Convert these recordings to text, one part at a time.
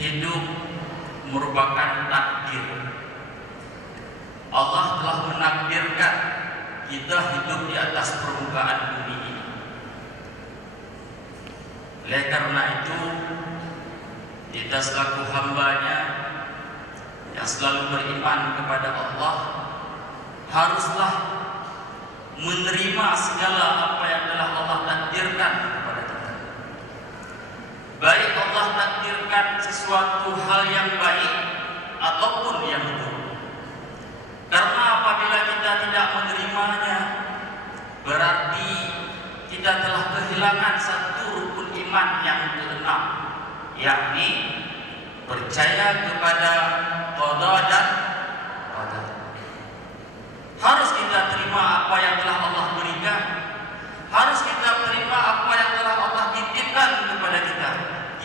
hidup merupakan takdir. Allah telah menakdirkan kita hidup di atas permukaan bumi ini. Oleh karena itu, kita selaku hamba-Nya yang selalu beriman kepada Allah haruslah menerima segala apa yang telah Allah takdirkan kepada kita. Baik Allah takdirkan sesuatu hal yang baik ataupun yang buruk. Karena apabila kita tidak menerimanya, berarti kita telah kehilangan satu rukun iman yang keenam, yakni percaya kepada qada dan qadar. Harus kita terima apa yang telah Allah berikan. Harus kita terima apa yang telah Allah titipkan kepada kita.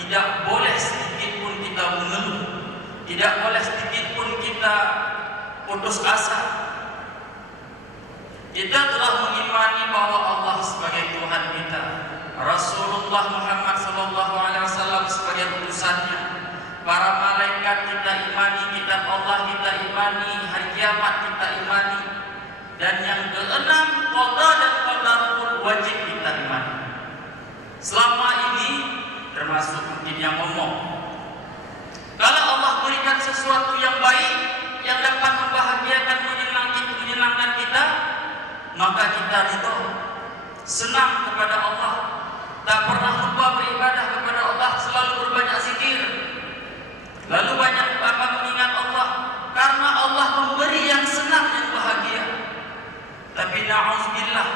Tidak boleh sedikit pun kita mengeluh. Tidak boleh sedikit pun kita putus asa. Kita telah mengimani bahwa Allah sebagai Tuhan kita, Rasulullah Muhammad SAW sebagai utusannya, para malaikat kita imani, kitab Allah kita imani, hari kiamat kita imani, dan yang keenam, qada dan qadar pun wajib kita imani. Selama ini termasuk mungkin yang ngomong, kalau Allah berikan sesuatu yang baik yang dapat membahagiakan, menyenangkan kita, maka kita ridho, senang kepada Allah, tak pernah lupa beribadah kepada Allah, selalu berbanyak zikir, lalu banyak mengingat Allah, karena Allah memberi yang senang, yang bahagia. Tapi na'udzubillah,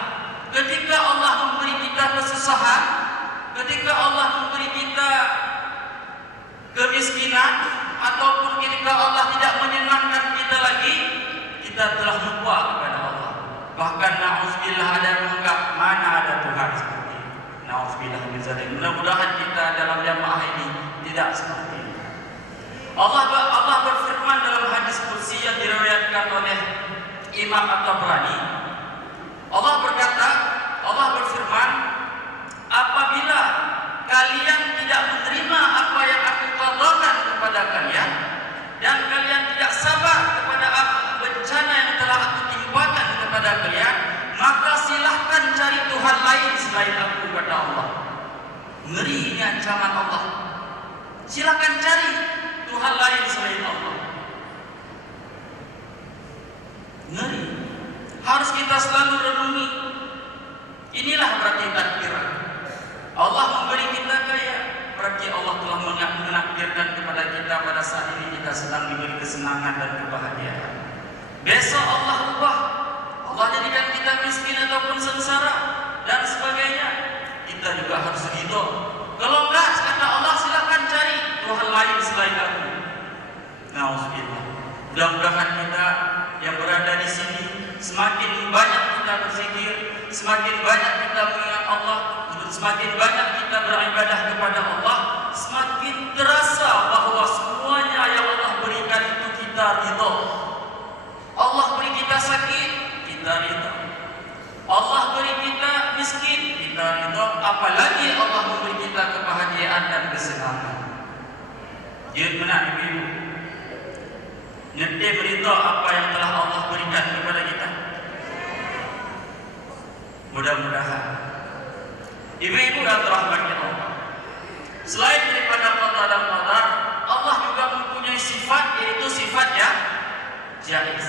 ketika Allah memberi kita kesusahan, ketika Allah memberi kita kemiskinan, ataupun ketika Allah tidak menyenangkan kita lagi, kita telah lupa kepada Allah. Bahkan na'udzubillah ada yang menganggap mana ada Tuhan seperti ini. Na'udzubillah min dzalik. Mudah-mudahan kita dalam jamaah ini tidak seperti ini. Allah berfirman dalam hadis qudsi yang diriwayatkan oleh Imam At-Tabrani. Allah berkata, Allah berfirman, apabila kalian tidak menerima apa yang aku qadakan kepada kalian, dan kalian tidak sabar kepada bencana yang telah aku timpakan kepada kalian, maka silahkan cari Tuhan lain selain aku, kata Allah. Ngeri ini ancaman Allah. Silahkan cari Tuhan lain selain Allah. Ngeri. Harus kita selalu renungi. Inilah berarti takdir. Allah memberi kita kaya, berarti Allah telah menakdirkan kepada kita pada saat ini kita sedang diberi kesenangan dan kebahagiaan. Besok Allah ubah, Allah jadikan kita miskin ataupun sengsara dan sebagainya. Kita juga harus ridho. Kalau enggak, kata Allah, silakan cari Tuhan lain selain aku. Na'udzubillah. Mudah-mudahan kita yang berada di sini semakin banyak kita berzikir, semakin banyak kita mengingat Allah, semakin banyak kita beribadah kepada Allah, semakin terasa bahwa semuanya yang Allah berikan itu kita ridho. Allah beri kita sakit, kita ridho. Allah beri kita miskin, kita ridho. Apalagi Allah memberi kita kebahagiaan dan kesenangan. Jadi benar ibu-ibu, nanti ridho apa yang telah Allah berikan kepada kita. Mudah-mudahan ibu-ibu dan rahmatnya Allah, selain daripada qada dan qadar, Allah juga mempunyai sifat, yaitu sifat yang jaiz.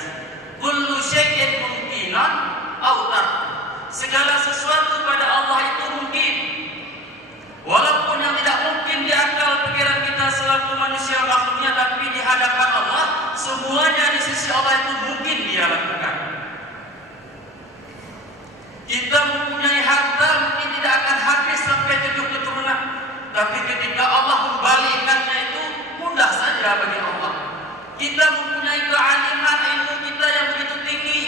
Kullu syai'in mumkinan aw tark. Segala sesuatu pada Allah itu mungkin. Walaupun yang tidak mungkin di akal pikiran kita selaku manusia makhluknya, tapi di hadapan Allah semuanya di sisi Allah itu mungkin Dia lakukan. Kita mempunyai harta mungkin tidak akan habis sampai 7 keturunan, tapi ketika Allah membalikkannya itu mudah saja bagi Allah. Kita mempunyai kealiman, ilmu kita yang begitu tinggi,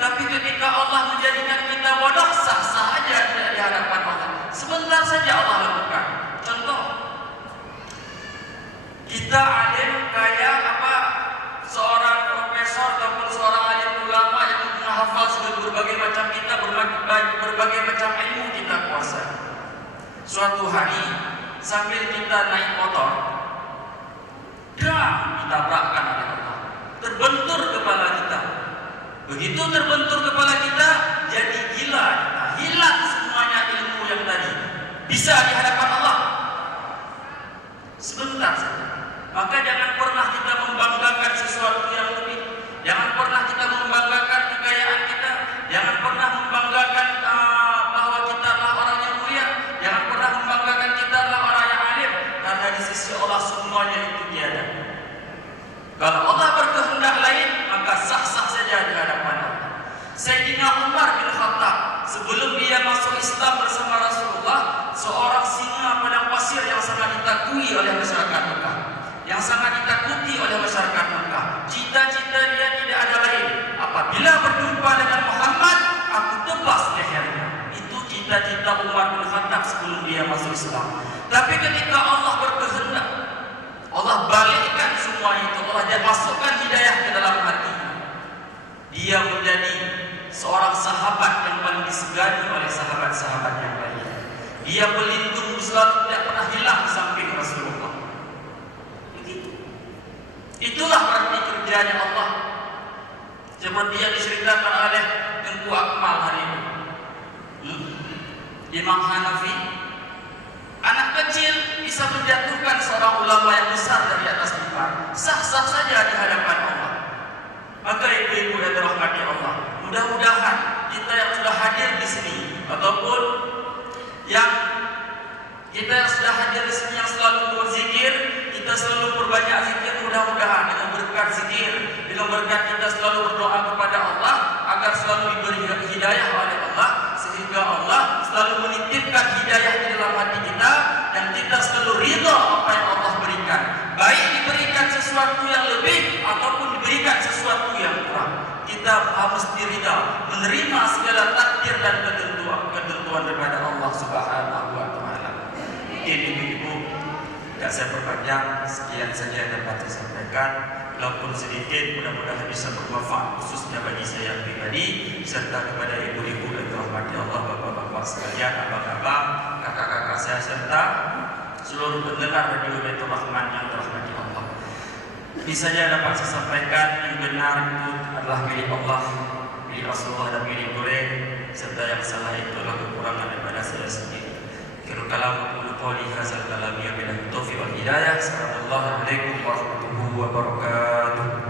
tapi ketika Allah menjadikan kita bodoh, sah-sah saja di hadapan Allah. Sebentar saja Allah lakukan. Contoh, kita alim kayak apa, seorang profesor ataupun seorang alim ulama yang menghafal berbagai macam kitab, berbagai macam ilmu kita kuasai. Suatu hari sambil kita naik motor, ditabrakkan oleh Allah. Terbentur kepala kita. Begitu terbentur kepala kita, jadi gila kita. Hilang semuanya ilmu yang tadi. Bisa di hadapan Allah. Sebentar saja. Maka jangan pernah kita membanggakan sesuatu yang lebih. Jangan pernah kita membanggakan kekayaan kita. Jangan pernah membanggakan bahwa kita adalah orang yang mulia. Jangan pernah membanggakan kita adalah orang yang alim. Karena di sisi Allah semuanya itu tiada. Kalau Allah berkehendak lain, maka sah-sah saja di hadapan Allah. Sayyidina Umar bin Khattab, sebelum dia masuk Islam bersama Rasulullah, seorang singa padang pasir yang sangat ditakui oleh masyarakat Mekah, yang sangat ditakuti oleh masyarakat Mekah. Cita-cita dia tidak ada lain. Apabila berjumpa dengan Muhammad, aku tebas lehernya. Itu cita-cita Umar bin Khattab sebelum dia masuk Islam. Tapi ketika Allah berkehendak, Allah balikkan semua itu. Allah masukkan hidayah ke dalam hatinya. Dia menjadi seorang sahabat yang paling disegani oleh sahabat-sahabat yang lain. Dia pelindung, selalu tidak pernah hilang di samping Rasulullah. Begitu. Itulah arti kerjanya Allah. Seperti yang diceritakan oleh Tengku Akmal hari ini. Imam Hanafi, anak kecil bisa menjatuhkan seorang ulama yang besar dari atas mimbar. Sah-sah saja di hadapan Allah. Maka ibu-ibu yang dirahmati Allah, mudah-mudahan kita yang sudah hadir di sini ataupun yang kita yang sudah hadir di sini yang selalu berzikir, kita selalu berbanyak zikir. Mudah-mudahan dengan berkat zikir, dengan berkat kita selalu berdoa kepada Allah agar selalu diberi hidayah oleh Allah, sehingga Allah selalu menitipkan hidayah di dalam hati kita dan kita selalu ridha apa yang Allah berikan, baik diberikan sesuatu yang lebih ataupun diberikan sesuatu yang kurang. Kita harus ridha, menerima segala takdir dan ketentuan daripada Allah Subhanahu wa taala. Mungkin ibu-ibu tidak saya perpanjang, sekian saja yang dapat saya sampaikan. Walaupun sedikit, mudah-mudahan bisa bermanfaat khususnya bagi saya pribadi serta kepada ibu-ibu yang dirahmati Allah, bapak-bapak sekalian, abang-abang, kakak-kakak saya serta seluruh pendengar radio Baitur Rahman yang dirahmati Allah. Ini saja dapat saya sampaikan. Yang benar itu adalah milik Allah, milik Rasulullah dan milik boleh, serta yang salah itu adalah kekurangan daripada saya sendiri. Akhirul kalam aqulu qouli hadzal kalam ya billahi taufiq wal hidayah. Assalamualaikum warahmatullahi wabarakatuh.